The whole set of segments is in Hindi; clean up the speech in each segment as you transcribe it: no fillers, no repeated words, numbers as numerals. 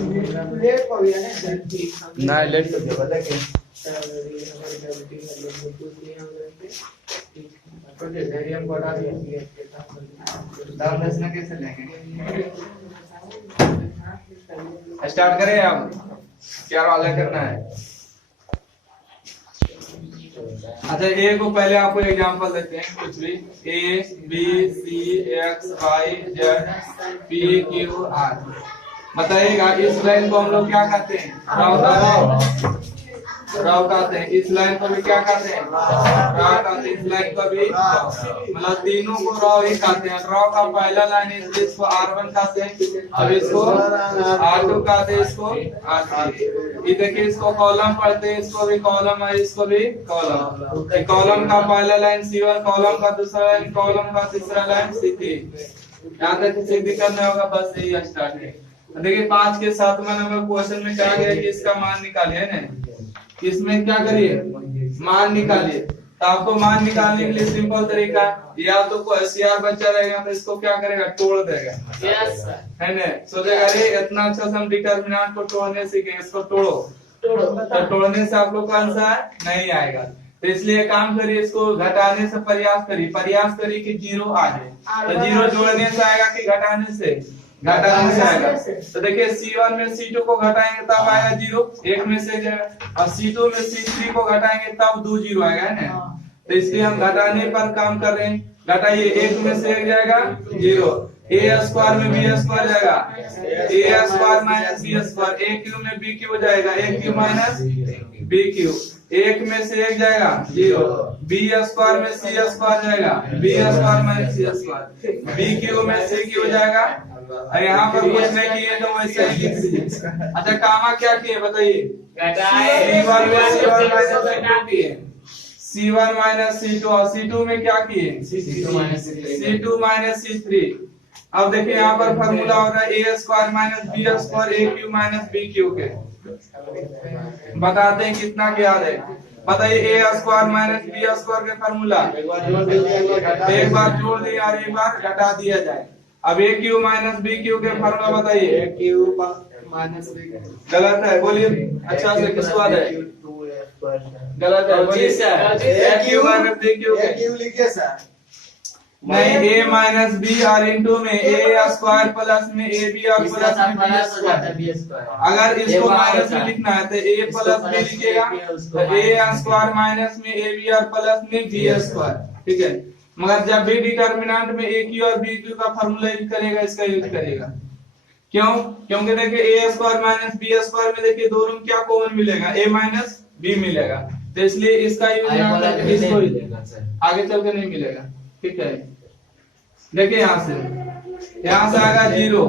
लेट हो गया है ना लेट तो क्या पता क्या दाम कैसे लेंगे। स्टार्ट करें अब क्या वाला करना है। अच्छा ए को पहले आपको एग्जांपल देते हैं कुछ भी A B C X Y Z P Q R बताइएगा। इस लाइन को हम लोग क्या कहते हैं राव कहते हैं। इस लाइन को भी क्या कहते हैं राव कहते हैं। इस लाइन को भी मतलब तीनों को राव ही कहते हैं। राव का पहला लाइन है इसको R1 कहते हैं। अब इसको R2 कहते हैं। इसको R3 ये देखिए इसको कॉलम पढ़ते हैं। इसको भी कॉलम है इसको भी कॉलम। कॉलम का पहला लाइन C1 कॉलम का दूसरा लाइन कॉलम का तीसरा लाइन C3। यहाँ तक किसी दिक्कत नहीं होगा बस यही स्टार्ट है। देखिए 5 के 7 नंबर क्वेश्चन में क्या गया कि इसका मान निकालिए ना। इसमें क्या करिए मान निकालिए। तो आपको मान निकालने के लिए सिंपल तरीका या तो कोई होशियार बच्चा रहेगा तो इसको क्या करेगा तोड़ देगा है ना। सोचेगा अरे इतना अच्छा से हम डिटर्मिनेंट को तोड़ने सीखे इसको तोड़ो तो तोड़ने से आप लोग का आंसर नहीं आएगा। तो इसलिए काम करिए इसको घटाने से प्रयास करिए कि 0 आ जाए। तो 0 जोड़ने से आएगा कि घटाने से आएगा। तो देखिए C1 में C2 को घटाएंगे तब आएगा 0 1 में से और C2 में C3 को घटाएंगे तब 2 0 आएगा है ना। तो इसलिए हम घटाने पर काम कर रहे हैं। घटाइए 1 में से 1 जाएगा 0 a स्क्वायर में b स्क्वायर जाएगा a square minus b square a cube में b क्यूब जाएगा a cube minus b cube. 1 में से 1 जाएगा 0 b स्क्वायर में c स्क्वायर जाएगा b square minus c square b cube में c क्यूब जाएगा। और यहाँ पर कुछ नहीं किए तो वैसे ही लिख दीजिए। अच्छा कामा क्या किए बताइए C1 माइनस C2 और C2 में क्या किए C2 माइनस C3। अब देखिए यहाँ पर फॉर्मूला हो रहा है a square minus b square a cube minus b cube के। बताते हैं कितना याद है बताइए a square minus b square के फॉर्मूला एक बार जोड़ दिया और एक बार घटा दिया जाए। अब a cube minus b cube के फॉर्मूला बताइए। a क्यूब माइनस b गलत है बोलिए अच्छा से किसको आता है गलत है बोलिए a cube minus b cube a cube लिखिए सर नहीं a माइनस b और इनटू में a स्क्वायर प्लस में ab और प्लस में b स्क्वायर। अगर इसको माइनस में लिखना है तो a प्लस b लिखिएगा तो a स्क्वायर माइनस में ab और प्लस में b स्क्वायर ठीक है। मगर जब भी डिटर्मिनेंट में a क्यू और b क्यू का फार्मूला यूज करेगा इसका यूज करेगा। क्यों क्योंकि देखिए a square minus b square में देखिए दोनों में क्या कॉमन मिलेगा a माइनस b मिलेगा। तो इसलिए इसका यूज इसको आगे चल के नहीं मिलेगा ठीक है। देखिए यहाँ से आएगा 0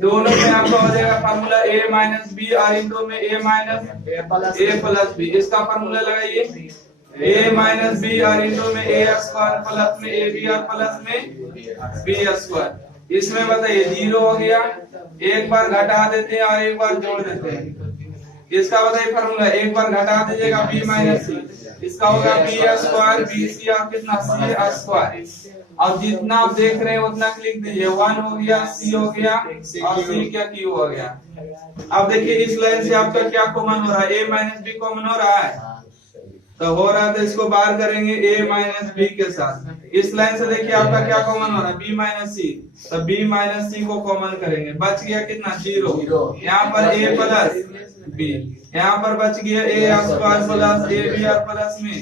दोनों में आपका हो जाएगा फार्मूला a माइनस b और इनटू में a minus a plus b। इसका फार्मूला लगाइए a माइनस b और इनटू में a स्क्वायर प्लस में a b और प्लस में b स्क्वायर। इसमें बताइए 0 हो गया एक बार घटा देते हैं और एक बार जोड़ देते हैं। इसका बताइए फार्मूला एक बार घटा दीजिएगा b माइनस c इसका होगा b स्क्वायर b c और कितना c स्क्वायर। अब जितना आप देख रहे हैं उतना लिख दीजिए 1 हो गया c हो गया और c क्या q हो गया। अब देखिए इस लाइन से आपका क्या कॉमन हो रहा है a माइनस b कॉमन हो रहा है तो हो रहा है तो इसको बाहर करेंगे a माइनस b के साथ। इस लाइन से देखिए आपका क्या कॉमन हो रहा है b माइनस c तो b माइनस c को कॉमन करेंगे बच गया कितना 0 यहाँ पर a प्लस b यहाँ पर बच गया a स्क्वायर प्लस ab और प्लस में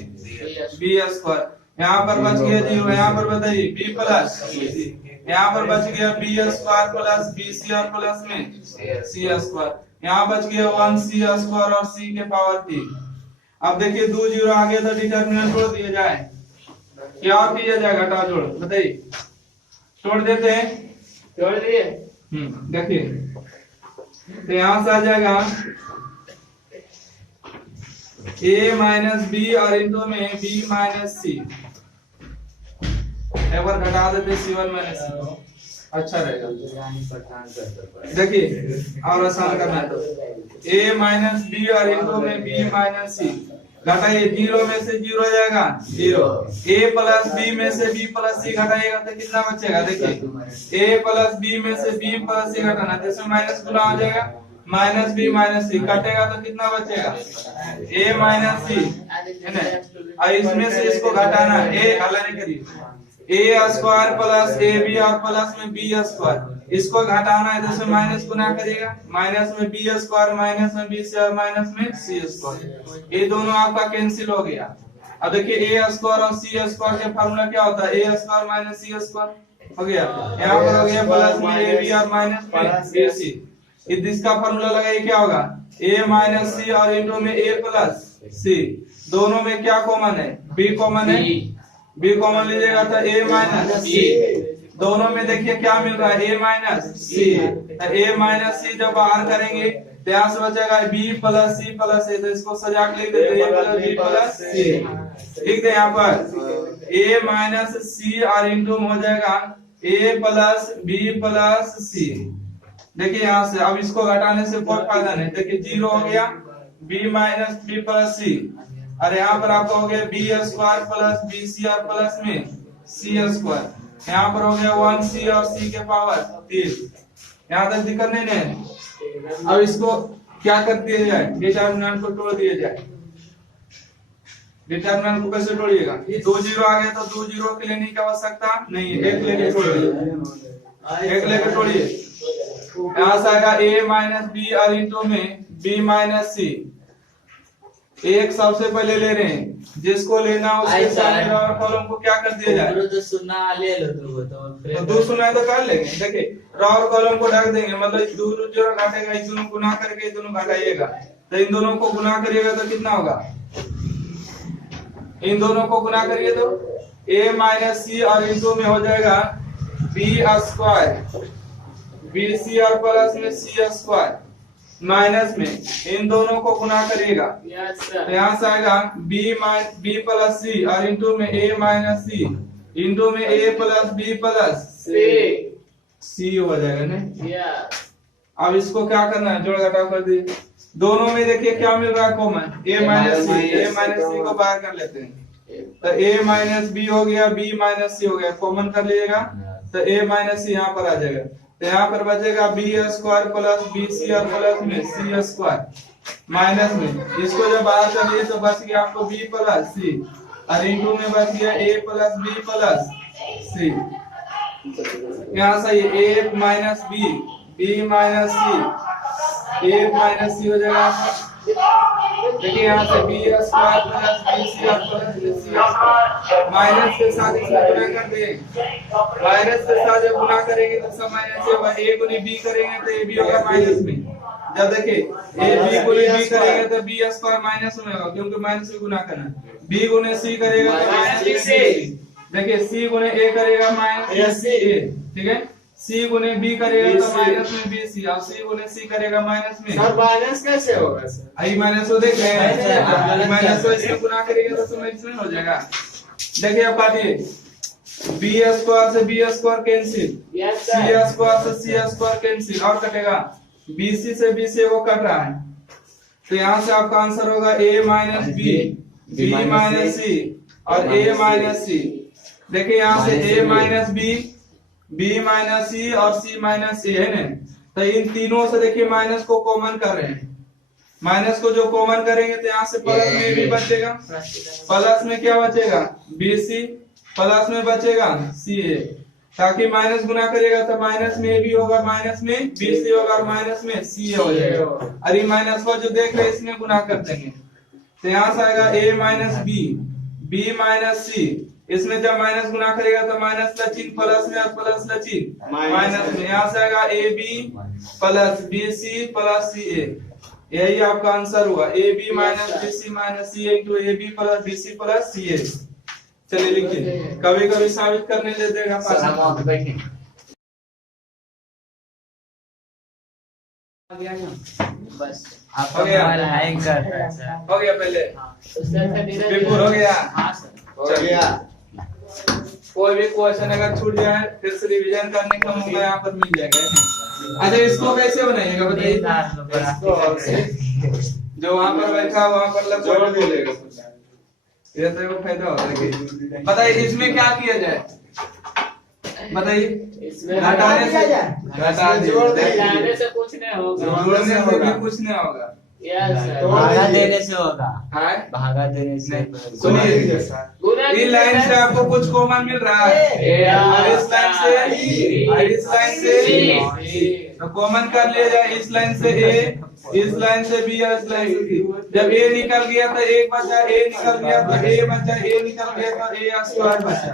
b स्क्वायर। यहाँ पर बच गया 0 यहाँ पर बताइए b प्लस c यहाँ पर बच गया b स्क्वायर प्लस bc और प्लस में c स्क्वायर। यहाँ बच गया 1c स्क्वायर और c के पावर 3। अब देखिए 2 0 आ गया तो डिटर्मिनेंट जोड़ दिया जाए क्या किया जाए घटा जोड़ बताइए जोड़ देते हैं जोड़ दिए देखिए तो यहाँ से आ जाएगा a माइनस b और इनटू में b माइनस c एक बार घटा देते C1 माइनस c अच्छा रहेगा। देखिए और आसान करना है तो a माइनस b और इनटू में b माइनस c घटाइए 0 में से 0 आ जाएगा 0 a प्लस b में से b प्लस c घटाइएगा तो कितना बचेगा देखिए a प्लस b में से b प्लस c घटाना तो इसमें माइनस गुना हो जाएगा माइनस बी माइनस सी कटेगा तो कितना बचेगा ए माइनस सी है ना। अब इसमें से इसको घटाना है ए अलग करिए ए स्क्वायर प्लस ए बी और प्लस में बी स्क्वायर इसको घटाना है तो इसमें माइनस गुना करिएगा माइनस में बी स्क्वायर माइनस में बी सी और माइनस में सी स्क्वायर ये दोनों आपका कैंसिल हो गया। अब देखिए ए स्क्वायर और सी स्क्वायर के फार्मूला क्या होता है ए स्क्वायर माइनस सी स्क्वायर हो गया यहाँ पर हो गया प्लस में ए बी और माइनस में बी सी इसका फार्मूला लगाइए क्या होगा ए माइनस सी और इंटू में ए प्लस सी दोनों में क्या कॉमन है बी कॉमन है बी कॉमन लीजिएगा तो ए माइनस सी दोनों में देखिए क्या मिल रहा है ए माइनस सी ए माइनस सी जब बाहर करेंगे तो यहाँ से बचेगा बी प्लस सी प्लस ए तो इसको सजा के लिख देते हैं बी प्लस सी लिख दे यहाँ पर ए माइनस सी और इंटू हो जाएगा ए प्लस बी प्लस सी देखिए यहाँ से अब इसको घटाने से कोई फायदा नहीं देखिए जीरो हो गया B minus B plus C और यहाँ पर आपका हो गया B square plus B C और प्लस में सी स्क्वायर यहाँ पर हो गया 1c और c के पावर 3 यहाँ तक दिक्कत नहीं है। अब इसको क्या कर दिया जाए डिटरमिनेंट को तोड़ दिया जाए डिटरमिनेंट को कैसे तोड़िएगा 2 जीरो आ गए तो 2 जीरो के लेने की आवश्यकता नहीं है एक लेके तोड़िए एक लेके तोड़िए यहाँ से आएगा a माइनस बी और इंटू में b माइनस सी एक सबसे पहले ले रहे हैं जिसको लेना उसके सामने और कॉलम को क्या कर दिया जाए तो सुना ले लो तो दो सुना है तो कर लेंगे देखिए रॉ और कॉलम को ढक देंगे मतलब दो जो घटेगा इस दोनों गुना करके दोनों घटाइएगा तो इन दोनों को गुना करिएगा तो कितना होगा इन दोनों को गुना करिए तो a माइनस सी और इंटू में हो जाएगा बी स्क्वायर बी सी और प्लस में सी स्क्वायर माइनस में इन दोनों को गुना करिएगा तो यहाँ से आएगा बी प्लस सी और इंटू में ए माइनस सी इंटू में ए प्लस बी प्लस सी हो जाएगा ना। अब इसको क्या करना है जोड़ घटाव कर दिए दोनों में देखिए क्या मिल रहा है कॉमन ए माइनस सी को बाहर कर लेते हैं तो ए माइनस बी हो गया बी माइनस सी हो गया कॉमन कर लीजिएगा तो ए माइनस सी यहाँ पर आ जाएगा तो यहाँ पर बचेगा B square plus B C और प्लस में सी स्क्वायर माइनस में इसको जब बाहर कर लिए तो बच गया आपको बी प्लस सी और इंटू में बच गया A plus B plus C यहाँ से A minus B minus C A minus C हो जाएगा देखिए यहाँ से B square plus B C और प्लस सी माइनस के साथ इसको गुना कर देंगे माइनस के साथ जब गुना करेंगे तो सब माइनस से होगा ए गुने बी करेंगे तो ए बी होगा माइनस में जब देखिए ए बी गुने बी करेंगे तो बी स्क्वायर माइनस में होगा क्योंकि माइनस से गुना करना बी गुने सी करेगा तो माइनस सी देखिए सी गुने ए करेगा माइनस सी ए ठीक है सी गुने बी करेगा तो माइनस में बी सी और सी गुने सी करेगा माइनस में सर माइनस कैसे होगा सर आई माइनस को देख रहे हैं माइनस को इसमें गुना करेंगे तो इसमें इसमें हो जाएगा देखिए अब काटिए बी स्क्वायर से बी स्क्वायर कैंसिल सी स्क्वायर से सी स्क्वायर कैंसिल और कटेगा बी सी से बी सी वो कट रहा है तो यहाँ से आपका आंसर होगा a माइनस बी माइनस सी और a माइनस सी देखिए यहाँ से a माइनस बी माइनस सी और c माइनस सी है ना तो इन तीनों से देखिए माइनस को कॉमन कर रहे हैं माइनस को जो कॉमन करेंगे तो यहाँ से प्लस में भी बचेगा प्लस में क्या बचेगा बी सी प्लस में बचेगा सी ए ताकि माइनस गुना करेगा तो माइनस में भी होगा माइनस में बी सी होगा और माइनस में सी हो जाएगा अरे माइनस को जो देख रहे हैं इसमें गुना कर देंगे तो यहाँ से आएगा a माइनस बी माइनस सी इसमें जब माइनस गुना करेगा तो माइनस लचिन प्लस में और प्लस लचिन माइनस में यहाँ से आएगा A B plus B C plus C A यही आपका आंसर हुआ A B minus B C minus C into A B plus B C plus C A. चलिए लिखिए कभी कभी साबित करने दे देगा बस आपका मोबाइल हैंग कर रहा है सर हो गया पहले बिल्कुल हो गया हो गया कोई भी क्वेश्चन अगर छूट जाए फिर से रिवीजन करने का मौका यहाँ पर मिल जाएगा। अच्छा इसको कैसे बनाइएगा बताइए जो वहाँ पर बैठा वहाँ पर लग जोड़ बोलेगा ये तो फायदा होता है बताइए इसमें क्या किया जाए बताइए इसमें घटाने से जोड़ दे। घटाने से कुछ नहीं होगा। जोड़ने से भी कुछ नहीं होगा। Yes sir. भागा देने से होगा। है भागा देने से सुनिए, गुना इस लाइन से आपको कुछ कॉमन मिल रहा है और इस लाइन से और इस लाइन से तो कॉमन कर लिया जाए। इस लाइन से ए, इस लाइन से बी और इस लाइन से बी। जब ए निकल गया तो एक बचा, ए निकल गया तो ए बचा, ए निकल गया तो ए स्क्वायर बचा,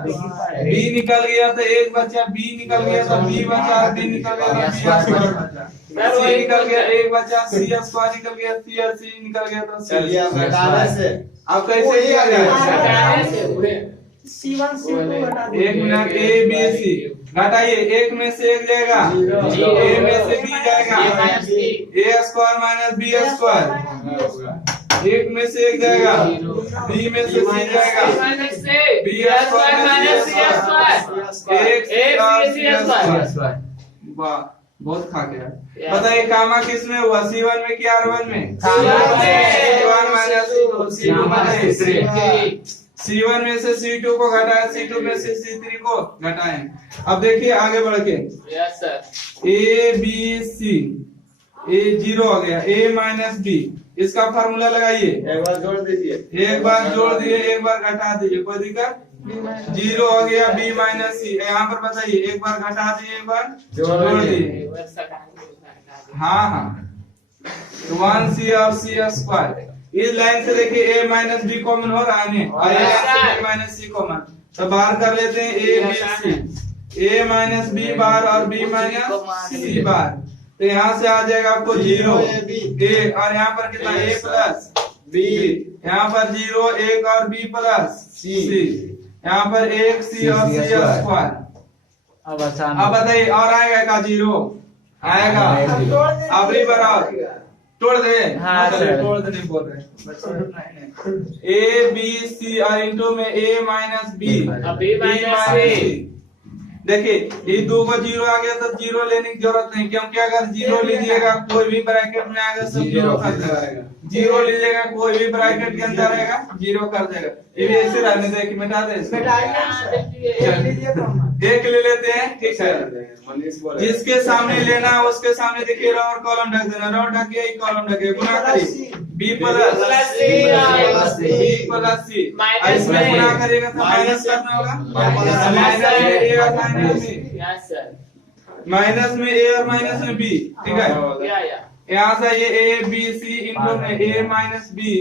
बी निकल गया तो एक बचा, बी निकल गया तो बी बचा, डी निकल गया तो बी स्क्वायर बचा, सी निकल गया एक बचा, सी स्क्वायर निकल गया, सी और सी निकल गया तो सी। चलिए अब घटाने से अब कैसे किया जाएगा? घटाने से हुए। C1 C2 घटा दो। एक मिनट, ए बी सी घटाइए। एक में से एक जाएगा, ए में से बी जाएगा, ए स्क्वायर माइनस बी स्क्वायर। एक में से एक जाएगा, बी में से सी जाएगा, बी स्क्वायर माइनस सी स्क्वायर, एक और सी स्क्वायर। वाह, बहुत खा गया। बताइए कामा किस में हुआ, C1 में कि R1 में? C1 माइनस C2 बताइए। C1 में से C2 को घटाएं, C2 में से C3 को घटाएं। अब देखिए आगे बढ़ के yes sir. A B C, A 0 हो गया, ए माइनस बी, इसका फार्मूला लगाइए। एक बार जोड़ दीजिए। एक बार जोड़ दिए, एक बार घटा दीजिए, कोई दिक्कत? 0 हो गया, बी माइनस सी। यहाँ पर बताइए, एक बार घटा दिए, एक बार जोड़ दिए। हाँ हाँ, 1c और c स्क्वायर। इस लाइन से देखिए ए माइनस बी कॉमन हो रहा है और ए माइनस सी कॉमन, तो बाहर कर लेते हैं A B C, A minus B bar और बी माइनस सी बार। तो यहाँ से आ जाएगा आपको 0 ए और यहाँ पर कितना ए प्लस बी, यहाँ पर 0 एक और बी प्लस सी, यहाँ पर एक सी और सी स्क्वायर। अब आसान। अब बताइए और आएगा का 0 आएगा? अब बराबर तोड़ दे। हाँ सर। तोड़ दे, नहीं बोल रहे। ए बी सी और इंटू में ए माइनस बी, बी माइनस सी। देखिए ये 2 को 0 आ गया तो 0 लेने की जरूरत नहीं, क्योंकि अगर 0 लीजिएगा कोई भी ब्रैकेट में आएगा सब 0 कर देगा। 0 लीजिएगा कोई भी ब्रैकेट के अंदर रहेगा 0 कर देगा। ये भी ऐसे रहने दे कि मिटा दे इसको। एक ले लेते हैं, ठीक है। जिसके सामने लेना है उसके सामने देखिए रो और कॉलम ढक देना, रो ढक गया, कॉलम ढक गया, गुना करिए बी प्लस सी, इसमें गुना करिएगा तो माइनस करना होगा, माइनस में ए और माइनस में बी, ठीक है। यहाँ से ये ए बी सी इंटू में ए माइनस बी,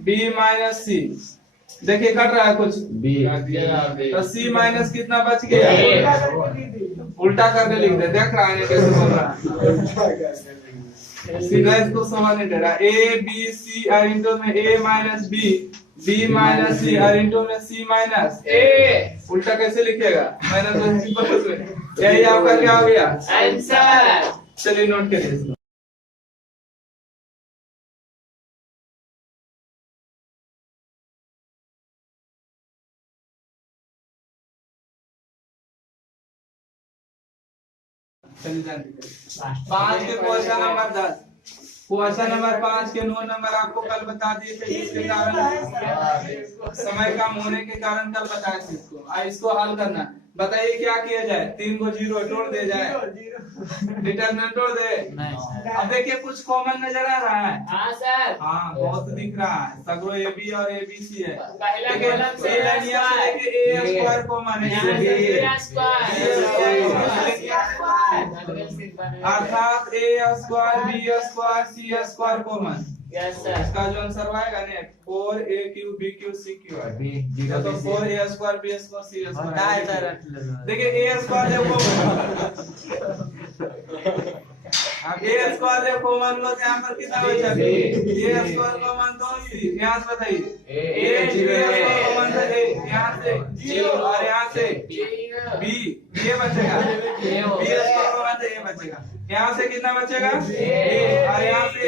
बी माइनस सी, देखिए कट रहा है कुछ बी, तो सी माइनस कितना बच गया? उल्टा करके लिख दे, देख रहा है कैसे बोल रहा है, सीधा इसको समझ नहीं दे रहा। ए बी सी और इंटू में ए माइनस बी, बी माइनस सी और इंटू में सी माइनस ए, उल्टा कैसे लिखेगा? माइनस में यही आपका क्या हो गया आंसर। चलिए नोट करिए इसको। चलिए 5 के क्वेश्चन नंबर 10, क्वेश्चन नंबर 5 के 9 नंबर आपको कल बता दिए थे, जिसके कारण समय कम होने के कारण कल बताया था इसको। इसको हल करना, बताइए क्या किया जाए? 3 को 0 तोड़ दे जाए, डिटरमिनेंट तोड़ दे। अब देखिए कुछ कॉमन नजर आ रहा है। हाँ सर। हाँ बहुत दिख रहा है, सगरो ए बी और ए बी सी है। पहला कॉलम से ए स्क्वायर कॉमन है, अर्थात ए स्क्वायर बी स्क्वायर सी स्क्वायर कॉमन। Yes sir. इसका जो आंसर आएगा ना 4ac bq cq है, बी 0 तो 4a square b square c होता है स्क्वायर। सर। देखिए a स्क्वायर जब अब a स्क्वायर जब कॉमन लो तो यहाँ पर कितना बचा? a स्क्वायर कॉमन तो c, यहाँ से बताइए a स्क्वायर कॉमन तो a, यहाँ से 0 और यहाँ से b, ये बचेगा, b स्क्वायर कॉमन तो a बचेगा, यहाँ से कितना बचेगा a और यहाँ से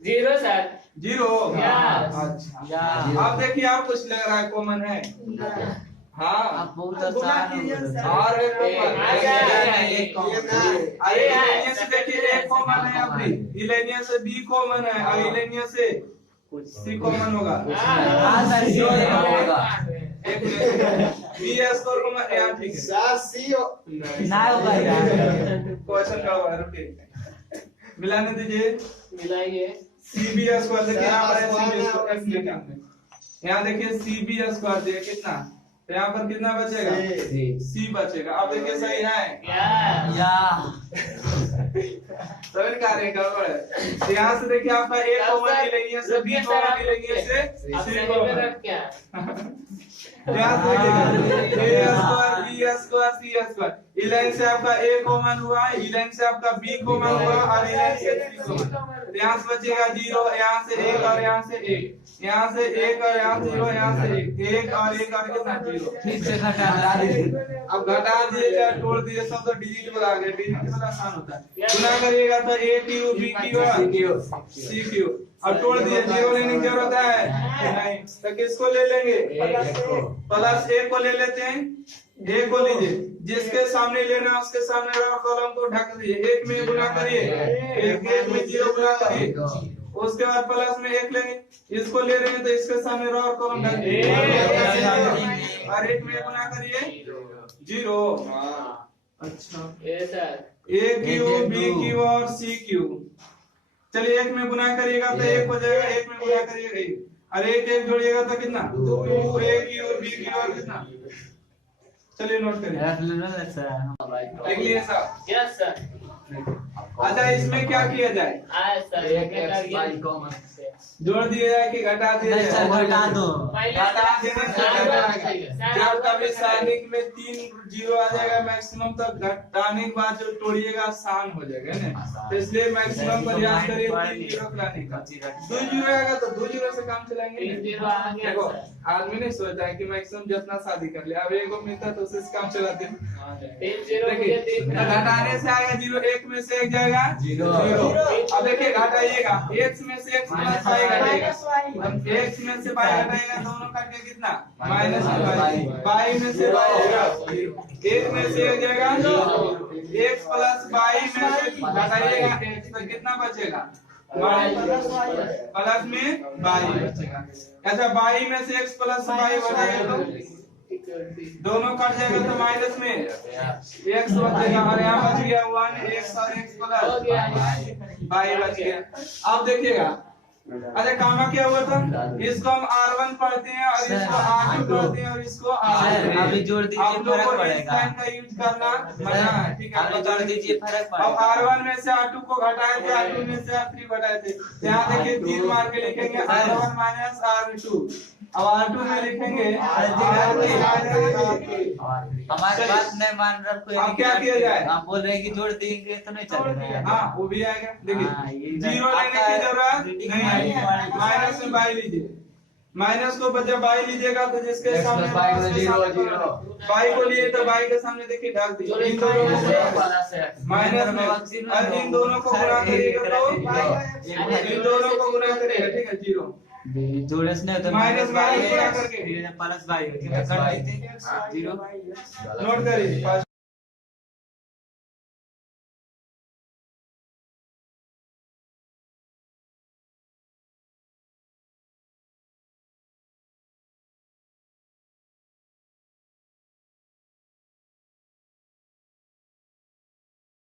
0 सर। 0। अच्छा, अब देखिए आप कुछ लग रहा है कॉमन है। हाँ अब बहुत आसान हो गया। और एक कॉमन अरे इलेनिया से देखिए एक कॉमन है, अपनी इलेनिया से बी कॉमन है और इलेनिया से सी कॉमन होगा। हाँ सर, 0 होगा। एक मिनट बी स्क्वायर को मैं यहाँ ठीक है सर सी ना होगा यार। क्वेश्चन का हुआ रुकिए मिलाने दीजिए मिलाइए सी बी स्क्वायर देखिए यहाँ पर सी बी स्क्वायर x लेके हमने यहाँ देखिए सी बी स्क्वायर दिया कितना तो यहाँ पर कितना बचेगा सी बचेगा अब देखिए सही है या तो इनका रे गड़बड़ है तो यहाँ से देखिए आपका a कॉमन नहीं लेंगे इससे b कॉमन नहीं लेंगे इससे अब c सही कॉमन में रख क्या यहाँ से देखिएगा a square b square c square E line से आपका a कॉमन हुआ ई लाइन से आपका b कॉमन हुआ और ई लाइन से c कॉमन तो यहाँ से बचेगा 0 यहाँ से 1 और यहाँ से 1 यहाँ से 1 और यहाँ से 0 यहाँ से 1 और 1 और कितना 0 ठीक से घटा दीजिए। अब घटा दिए या तोड़ दिए सब तो डिजिट बना गए डिजिट वाला आसान होता है गुना करिएगा तो a क्यू b क्यू और c क्यू अब तोड़ दिए 0 लेने की जरूरत है नहीं तो किसको ले लेंगे प्लस a को ले लेते हैं a को लीजिए जिसके सामने लेना है उसके सामने वाला कॉलम को ढक दीजिए 1 में गुना करिए 1 में 0 गुना करिए उसके बाद प्लस में 1 लेंगे इसको ले रहे हैं तो इसके सामने रो और कॉलम ढक दीजिए और 1 में गुना करिए 0 अच्छा ये sir a Q b Q और c क्यू चलिए 1 में गुना करिएगा तो 1 हो जाएगा 1 में गुना करिएगा 1 और 1 जोड़िएगा तो कितना 2 a क्यू b क्यू और कितना चलिए नोट करिए रख लो ना सर। लिख लिए साहब यस सर अच्छा इसमें क्या किया जाए आए सर एक x y कॉमन से जोड़ दिया जाए कि घटा दिया नहीं सर जाए घटा दो। घटा देने से जब कभी साइनिक में 3 जीरो आ जाएगा मैक्सिमम तो घटाने के बाद जो तोड़िएगा आसान हो जाएगा ना तो इसलिए मैक्सिमम प्रयास करिए 3 जीरो लाने का 2 जीरो आएगा तो 2 जीरो से काम चलाएंगे 3 जीरो आ गया देखो सर आदमी नहीं सोचता है कि मैक्सिमम जितना शादी कर ले अब एगो मिलता है तो उससे काम चलाते हैं 3 जीरो देखिए तो घटाने से आएगा 0 1 में से 1 जाएगा 0 अब देखिए घटाइएगा x में से x प्लस y घटाएगा अब x में से y घटाएगा दोनों करके कितना माइनस y में से y जाएगा 1 में से 1 जाएगा x प्लस y में से घटाइएगा x तो कितना बचेगा प्लस में y बचेगा अच्छा y में से x प्लस y घटाएगा तो दोनों कट जाएगा तो माइनस में x बचेगा और यहाँ बच गया 1 x और x हो गया प्लस y बच गया अब देखिएगा अच्छा कामा क्या हुआ था इसको हम R1 पढ़ते हैं और इसको R2 पढ़ते हैं और इसको सर, अभी जोड़ दीजिए, आप लोगों को फर्क इस पड़ेगा। लाइन का यूज करना मना है ठीक है अभी जोड़ दीजिए फर्क अब पड़ेगा। R1 में से R2 को घटाए थे R2 में से R3 घटाए थे यहाँ देखिए 3 मार के लिखेंगे R1 माइनस R2 अब R2 में लिखेंगे R3 माइनस हमारी बात नहीं मान रहा कोई। अब क्या किया जाए? आप बोल रहे हैं कि जोड़ देंगे तो नहीं चलेगा। हाँ वो भी आएगा हाँ, देखिए ये जीरो लेने की जरूरत नहीं माइनस में बाई लीजिए माइनस को बचा बाई लीजिएगा तो जिसके X सामने plus y को उसके जीरो, सामने जीरो। बाई को लिए तो बाई के सामने देखिए ढक दीजिए इन दोनों को माइनस में और इन दोनों को गुणा करिएगा तो इन दोनों को गुणा करिएगा ठीक है जीरो जोड़े से नहीं तो माइनस बाई गुणा करके प्लस बाई कर देते 0 नोट करिए